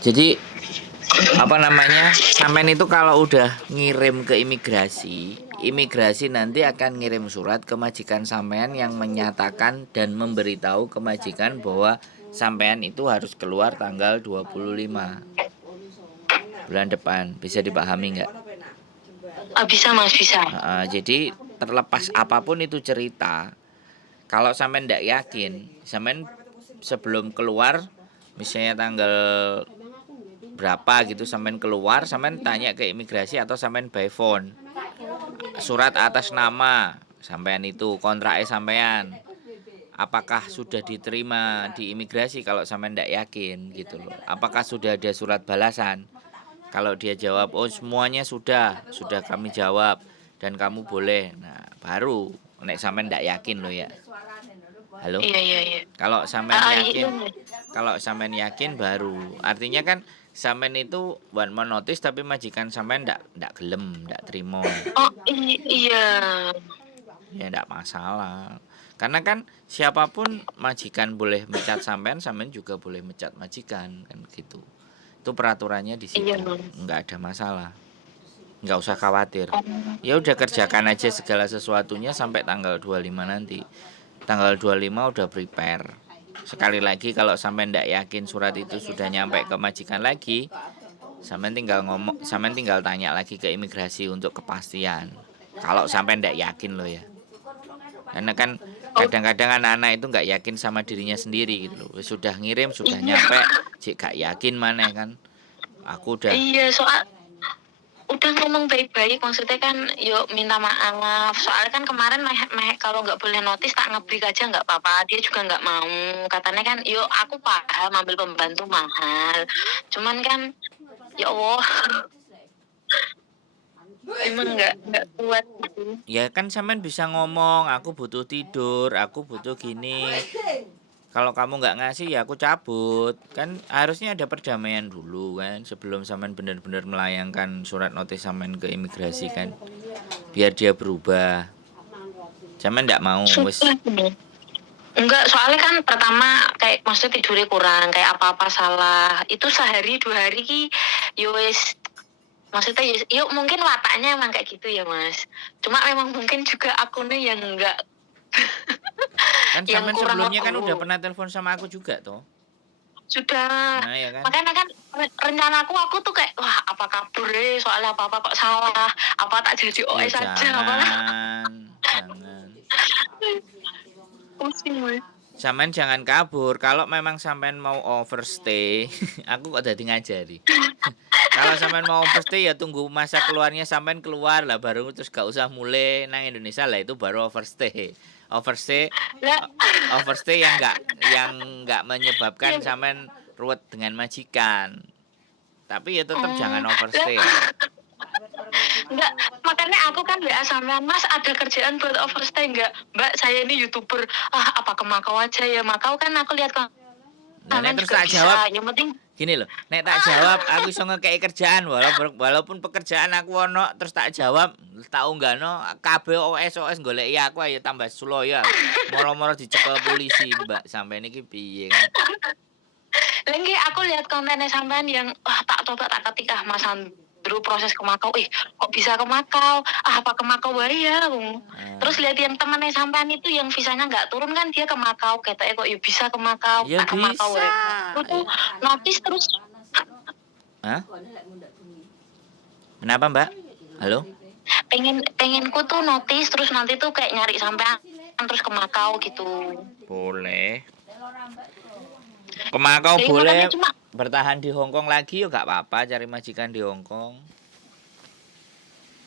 Jadi apa namanya, sampean itu kalau udah ngirim ke imigrasi nanti akan ngirim surat ke majikan sampean yang menyatakan dan memberitahu ke majikan bahwa sampean itu harus keluar tanggal 25 bulan depan. Bisa dipahami nggak? Bisa mas, bisa. Jadi terlepas apapun itu cerita, kalau sampean ndak yakin, sampean sebelum keluar, misalnya tanggal berapa gitu sampean keluar, sampean tanya ke imigrasi atau sampean by phone. Surat atas nama sampean itu, kontraknya sampean. Apakah sudah diterima di imigrasi kalau sampean ndak yakin gitu loh. Apakah sudah ada surat balasan? Kalau dia jawab, "Oh, semuanya sudah kami jawab dan kamu boleh." Nah, baru nek sampean ndak yakin loh ya. Halo? Iya. Kalau sampean yakin, Iya. kalau sampean yakin baru. Artinya kan sampean itu buat menotis tapi majikan sampean ndak gelem, ndak terima. Oh iya. Ya ndak masalah. Karena kan siapapun majikan boleh mecat sampean, sampean juga boleh mecat majikan kan gitu. Itu peraturannya di Iya situ. mas. Nggak ada masalah. Nggak usah khawatir. Oh, Ya udah kerjakan aja segala sesuatunya sampai tanggal 25 nanti. Tanggal 25 udah prepare. Sekali lagi kalau sampai ndak yakin surat itu sudah nyampe ke majikan lagi, sampai tinggal tanya lagi ke imigrasi untuk kepastian. Kalau sampai ndak yakin loh ya. Karena kan kadang-kadang anak-anak itu nggak yakin sama dirinya sendiri gitu loh. Sudah ngirim, sudah iya. nyampe, cik gak yakin mana kan. Aku udah. Iya, udah ngomong baik-baik, maksudnya kan yuk minta maaf, soalnya kan kemarin meh kalau nggak boleh notis tak ngebrik aja nggak apa-apa, dia juga nggak mau, katanya kan yuk aku paham ambil pembantu mahal, cuman kan ya Allah emang nggak kuat gitu. Ya kan sampean bisa ngomong, aku butuh tidur, aku butuh gini. Kalau kamu nggak ngasih ya aku cabut. Kan harusnya ada perdamaian dulu kan sebelum sampean benar-benar melayangkan surat notis sampean ke imigrasi kan. Biar dia berubah. Sampean nggak mau wis. Susah nih. Enggak, soalnya kan pertama kayak maksudnya tidurnya kurang, kayak apa-apa salah. Itu sehari 2 hari ki wis maksudnya yuk mungkin wataknya emang kayak gitu ya mas. Cuma memang mungkin juga akunnya yang enggak Kan yang sampean kurang sebelumnya kan udah lego. pernah telepon sama aku juga toh. Sudah. Nah, ya kan? Makanya kan rencana aku tuh kayak wah apa kabur soalnya apa-apa kok salah. Apa tak jadi Ya OS saja apa. jangan. Pusing mas. Sampean jangan kabur. Kalau memang sampean mau overstay, aku kok jadi ngajari. Kalau sampean mau overstay ya tunggu masa keluarnya sampean keluar lah baru terus gak usah mulai nang Indonesia lah itu baru overstay. Overstay Lah, overstay yang nggak menyebabkan sampean ruwet dengan majikan. Tapi ya tetap jangan lah, overstay lah. enggak, makanya aku kan WA sampean, Mas ada kerjaan buat overstay enggak? Mbak, saya ini YouTuber. Apa ke Makau aja ya? Makau kan aku lihat Nah, nek sampean terus juga tak bisa. jawab Yang penting gini loh, nek tak jawab aku iso ngekei kerjaan walaupun pekerjaan aku ono terus tak jawab tak unggahno kabeh OS goleki aku ayo tambah suloyo. Moro-moro dicekel polisi, Mbak. Sampai niki piye kan? lagi aku lihat kontennya sampean yang tak coba tak ketika Mas Andrew proses ke Makau. Kok bisa ke Makau? Apa ke Makau wae ya? Terus lihat yang temannya sampean itu yang visanya nggak turun kan dia ke Makau. Katanya kok ya bisa ke Makau, Ya tak ke Makau bisa. wae. Itu notis terus. Hah? Kenapa, Mbak? Halo? Pengenku tuh notis terus nanti tuh kayak nyari sampean terus ke Makau gitu. Boleh. Ke Makau Jadi boleh. makanya cuma Bertahan di Hongkong lagi ya gak apa-apa cari majikan di Hongkong.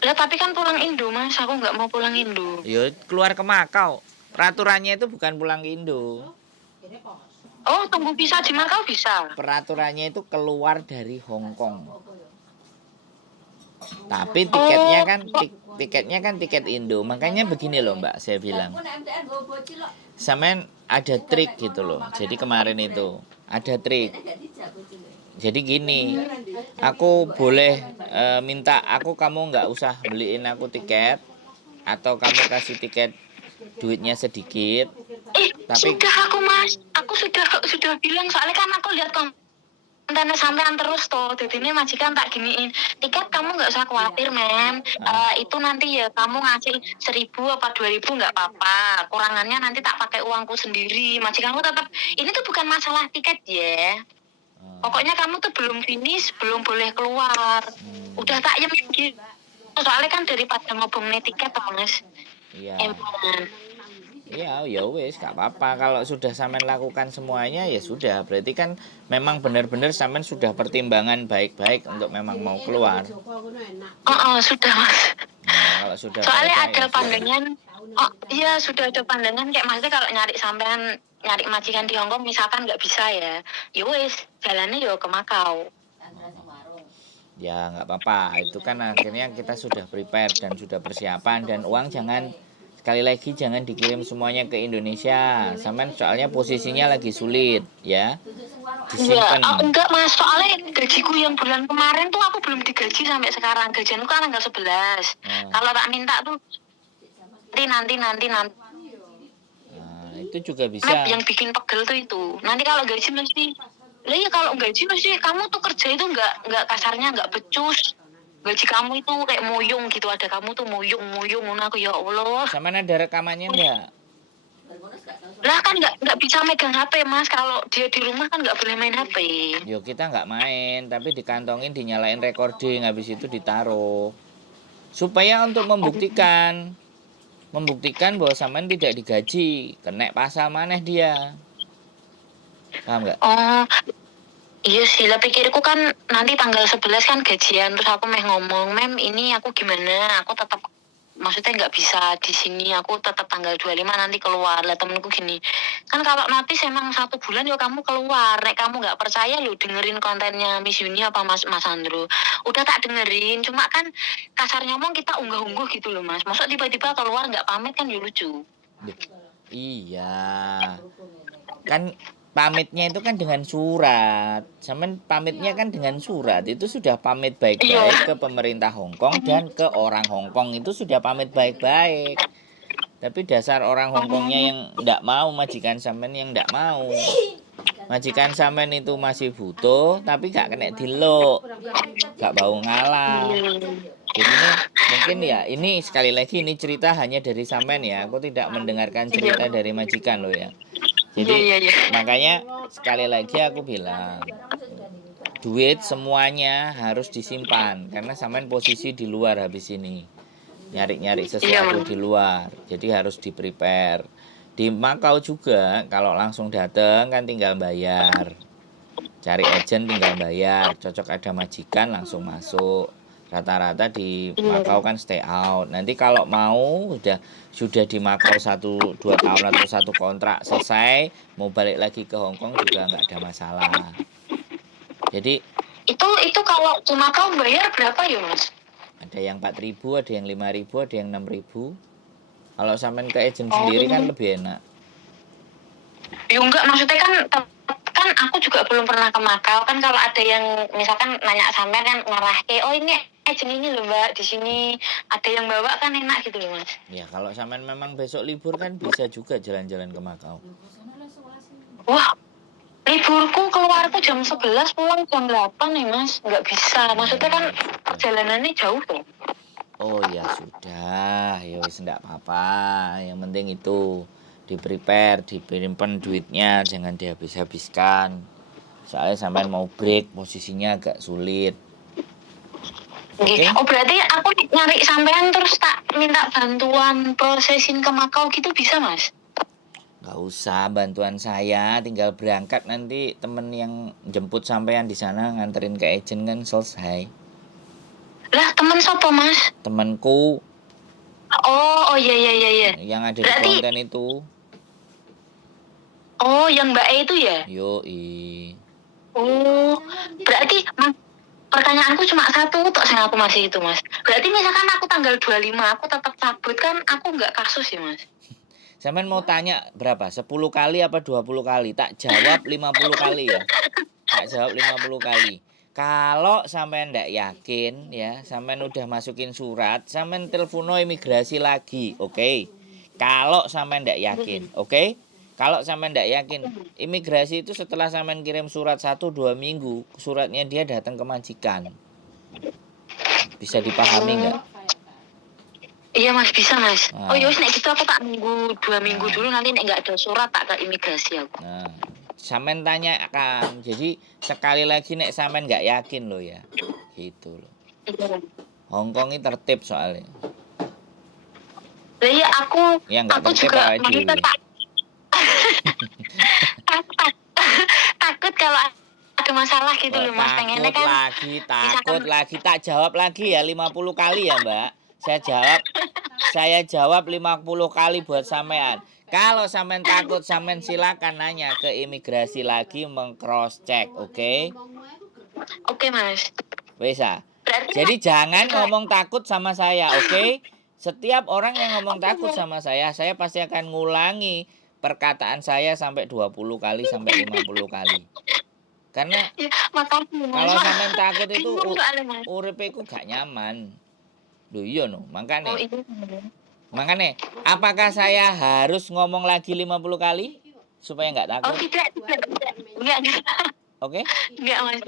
lah tapi kan pulang Indo mas, aku nggak mau pulang Indo. Ya keluar ke Makau. Peraturannya itu bukan pulang ke Indo. Oh tunggu bisa di Makau bisa. Peraturannya itu keluar dari Hongkong. Tapi Oh tiketnya kan tiket Indo. Makanya begini loh Mbak, saya bilang. Sampean ada trik gitu loh. Jadi kemarin itu ada trik. Jadi gini, aku boleh minta kamu nggak usah beliin aku tiket atau kamu kasih tiket duitnya sedikit. Tapi Sudah aku Mas, aku sudah bilang soalnya kan aku lihat kontennya sampean terus toh, jadi ini majikan tak giniin tiket kamu nggak usah khawatir mem. Itu nanti ya kamu ngasih 1.000 apa 2.000 nggak apa-apa, kurangannya nanti tak pakai uangku sendiri. Majikanku tetap ini tuh bukan masalah tiket ya, pokoknya kamu tuh belum finish belum boleh keluar, udah tak yemin gitu soalnya kan daripada ngobong tiket toh Mas. iya. Emang Iya, ya wes, gak apa-apa. Kalau sudah sampean lakukan semuanya ya sudah. Berarti kan memang benar-benar sampean sudah pertimbangan baik-baik untuk memang mau keluar. sudah Mas. Nah, kalau sudah Soalnya baik-baik ada ya sudah. pandangan, oh iya sudah ada pandangan kayak maksudnya kalau nyari sampean nyari majikan di Hongkong misalkan nggak bisa ya, wes jalannya yo ke Makau. Ya nggak apa-apa. Itu kan akhirnya kita sudah prepare dan sudah persiapan, dan uang jangan, sekali lagi jangan dikirim semuanya ke Indonesia. Sampean soalnya posisinya lagi sulit ya. Iya, Disimpan. enggak Mas, soalnya gajiku yang bulan kemarin tuh aku belum digaji sampai sekarang. Gajianku kan tanggal 11. Kalau tak minta tuh nanti. Nah, itu juga bisa. Map yang bikin pegel tuh itu. Nanti kalau gaji mesti, lah ya kalau gaji mesti kamu tuh kerja itu nggak kasarnya nggak becus. Gaji kamu itu kayak muyung gitu, ada kamu tuh muyung. Aku ya Allah. Sampean ada rekamannya enggak? Lah kan nggak bisa megang HP Mas, kalau dia di rumah kan nggak boleh main HP. Yo kita nggak main, tapi dikantongin, dinyalain recording, habis itu ditaruh. Supaya untuk membuktikan bahwa sampean tidak digaji, kena pasal maneh dia. Paham nggak? Oh, iya sih, lah pikirku kan nanti tanggal 11 kan gajian, terus aku ngomong, Mem ini aku gimana, aku tetap maksudnya nggak bisa di sini, aku tetap tanggal 25 nanti keluar. Lah temenku gini, kan kalau notis emang 1 bulan yo kamu keluar, nek kamu nggak percaya yo dengerin kontennya Miss Yuni apa Mas Andro. Udah tak dengerin, cuma kan kasarnya ngomong kita unggah-ungguh gitu loh Mas, masuk tiba-tiba keluar nggak pamit kan yo lucu. Iya. Kan pamitnya itu kan dengan surat. Sampean pamitnya kan dengan surat. Itu sudah pamit baik-baik ke pemerintah Hongkong dan ke orang Hongkong, itu sudah pamit baik-baik. Tapi dasar orang Hongkongnya yang nggak mau, majikan sampean yang nggak mau. Majikan sampean itu masih butuh, tapi gak kena diluk, gak bau ngalah. Jadi ini mungkin ya, ini sekali lagi ini cerita hanya dari sampean ya. Aku tidak mendengarkan cerita dari majikan loh ya. Jadi makanya sekali lagi aku bilang, duit semuanya harus disimpan karena sampean posisi di luar habis ini. Nyari-nyari sesuatu di luar. Jadi harus di-prepare. Di Makau juga kalau langsung datang kan tinggal bayar. Cari agent tinggal bayar. Cocok ada majikan langsung masuk. Rata-rata di Makau kan stay out. Nanti kalau mau sudah di Makau 1-2 tahun atau 1 kontrak selesai, mau balik lagi ke Hongkong juga nggak ada masalah. Jadi itu kalau di Makau bayar berapa ya Mas? ada yang 4.000, ada yang 5.000, ada yang 6.000. Kalau sampean ke agent sendiri kan lebih enak. Ya enggak, maksudnya kan aku juga belum pernah ke Makau kan. Kalau ada yang misalkan nanya sampean kan ngarah oh ini agent ini loh Mbak, di sini ada yang bawa kan enak gitu loh Mas. Ya kalau sampean memang besok libur kan bisa juga jalan-jalan ke Makau. Wah, liburku keluarku jam 11 pulang jam 8 nih Mas, nggak bisa. Maksudnya kan perjalanannya jauh tuh. Oh ya sudah, ya wis enggak apa-apa. Yang penting itu di-prepare, disimpan duitnya, jangan dihabis-habiskan. Soalnya sampean mau break, posisinya agak sulit. Oke. Oh berarti aku nyari sampean terus tak minta bantuan prosesin ke Makau gitu bisa Mas? Gak usah bantuan saya, tinggal berangkat nanti temen yang jemput sampean di sana nganterin ke agent kan selesai. Lah temen siapa Mas? Temenku. Oh iya. Yang ada berarti, di konten itu. Oh yang Mbak E itu ya? Yoi. Oh berarti pertanyaanku cuma satu tok sing aku masih itu Mas. Berarti misalkan aku tanggal 25 aku tetap cabut kan aku nggak kasus ya Mas? Sampean mau tanya berapa? 10 kali apa 20 kali? Tak jawab 50 kali ya. Tak jawab 50 kali. Kalau sampean ndak yakin ya, sampean udah masukin surat, sampean telepono imigrasi lagi, oke? Kalau sampean ndak yakin, oke? Kalau sampean ndak yakin, imigrasi itu setelah sampean kirim surat 1-2 minggu, suratnya dia datang ke majikan. Bisa dipahami nggak? Iya Mas, bisa Mas. Nah. Oh ya wis nek gitu aku tak nunggu 2 minggu Nah. dulu, nanti nek nggak ada surat tak ke imigrasi aku. Nah, sampean tanya kan. Jadi sekali lagi nek sampean nggak yakin loh ya. Gitu loh. Iya. Hongkong ini tertib soalnya. Lah iya aku Ya nggak aku tertib juga awake maksudnya dhewe. takut kalau ada masalah gitu Kok loh Mas, pengennya takut kan takut misalkan lagi, tak jawab lagi ya 50 kali ya Mbak. Saya jawab 50 kali buat sampean. Kalau sampean takut, sampean silakan nanya ke imigrasi lagi meng-cross check, oke? Oke Mas. Bisa. Berarti Jadi jangan juga ngomong takut sama saya, oke? Setiap orang yang ngomong takut sama saya pasti akan ngulangi perkataan saya sampai 20 kali sampai 50 kali. Karena ya, makasih Mas. kalau sampean takut itu Bingung soalnya Mas. uripeku gak nyaman. Loh iya no, Oh makanya. iya. Makanya, apakah saya harus ngomong lagi 50 kali supaya nggak Oh takut? tidak. Enggak. Oke? Enggak Mas.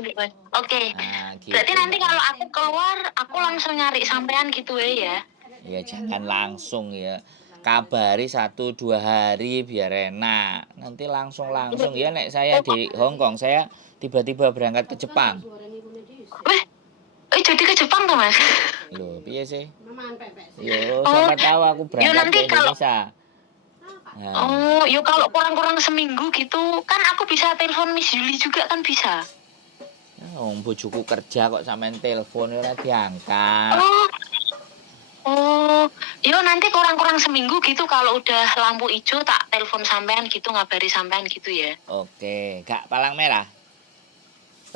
Oke. Nah, gitu. Berarti nanti kalau aku keluar, aku langsung nyari sampean gitu ya. Ya jangan langsung ya. Kabari 1-2 hari biar enak. Nanti langsung ya nek saya di Hong Kong, saya tiba-tiba berangkat ke Jepang. Jadi ke Jepang tuh Mas? Loh, piye sih? Yo, siapa tahu aku berangkat nanti ke Indonesia. Nah, Oh, yuk kalau kurang-kurang seminggu gitu, kan aku bisa telepon Miss Yuli juga kan bisa. bojoku kerja kok sampean telepon ora diangkat. Yuk nanti kurang-kurang seminggu gitu kalau udah lampu hijau tak telepon sampean gitu, ngabari sampean gitu ya. Oke, gak palang merah.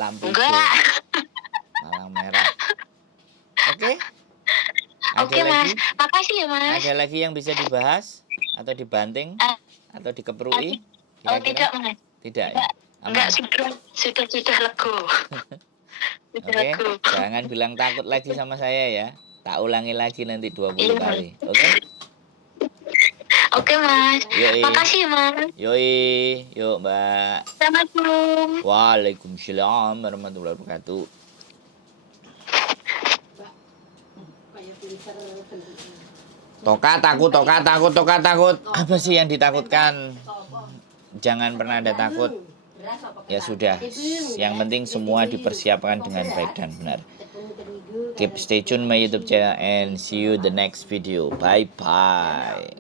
Lampu hijau. Enggak. Palang merah. Oke? Oke Mas, makasih ya Mas. Ada lagi yang bisa dibahas atau dibanting atau dikeprui? Oh tidak Mas. Tidak ya? Enggak, sudah lego. Oke, jangan bilang takut lagi sama saya ya. Tak ulangi lagi nanti 20 kali. Oke? Oke Mas. Yoi. Makasih Mas. Yoi, yuk Mbak. Assalamualaikum. Waalaikumsalam warahmatullahi wabarakatuh. Toka takut. Apa sih yang ditakutkan? Jangan pernah ada takut. Ya sudah, yang penting semua dipersiapkan dengan baik dan benar. Keep stay tune my YouTube channel and see you the next video. Bye bye.